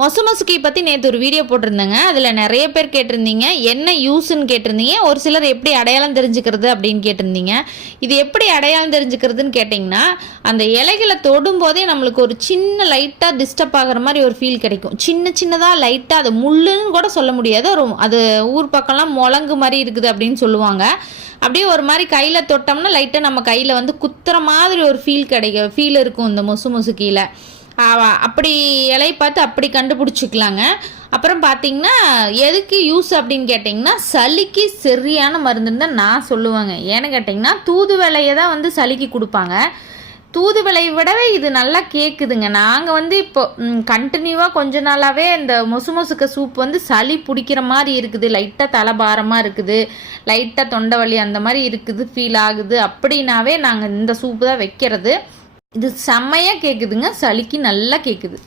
மொசு மொசுக்கி பற்றி நேற்று ஒரு வீடியோ போட்டிருந்தேங்க. அதில் நிறைய பேர் கேட்டிருந்தீங்க. என்ன யூஸ்ன்னு கேட்டிருந்தீங்க. ஒரு சிலர் எப்படி அடையாளம் தெரிஞ்சுக்கிறது அப்படின்னு கேட்டிருந்தீங்க. இது எப்படி அடையாளம் தெரிஞ்சுக்கிறதுன்னு கேட்டிங்கன்னா அந்த இலைகளை தொடும்போதே நம்மளுக்கு ஒரு சின்ன லைட்டாக டிஸ்டர்ப் ஆகிற மாதிரி ஒரு ஃபீல் கிடைக்கும். சின்ன சின்னதாக லைட்டாக அது முள்ளுன்னு கூட சொல்ல முடியாது. ஒரு அது ஊர் பக்கம்லாம் முழங்கு மாதிரி இருக்குது அப்படின்னு சொல்லுவாங்க. அப்படியே ஒரு மாதிரி கையில் தொட்டோம்னா லைட்டாக நம்ம கையில் வந்து குத்துற மாதிரி ஒரு ஃபீல் கிடைக்கும் ஃபீல் இருக்கும் இந்த மொசு மொசுக்கியில் அப்படி இலையை பார்த்து அப்படி கண்டுபிடிச்சிக்கலாங்க. அப்புறம் பார்த்தீங்கன்னா எதுக்கு யூஸ் அப்படின்னு கேட்டிங்கன்னா சளிக்கு சரியான மருந்துன்னு தான் நான் சொல்லுவேங்க. ஏன்னு கேட்டிங்கன்னா தூதுவலையை தான் வந்து சளிக்கு கொடுப்பாங்க. தூதுவளையை விடவே இது நல்லா கேட்குதுங்க நாங்கள் வந்து இப்போ கண்டினியூவாக கொஞ்ச நாளாகவே இந்த மொசு மொசுக்க சூப் வந்து சளி பிடிக்கிற மாதிரி இருக்குது. லைட்டாக தலைபாரமாக இருக்குது. லைட்டாக தொண்டை வலி அந்த மாதிரி இருக்குது ஃபீல் ஆகுது. அப்படின்னாவே நாங்கள் இந்த சூப்பு தான் வைக்கிறது. இது செம்மையாக கேட்குதுங்க சளிக்கு நல்லா கேட்குது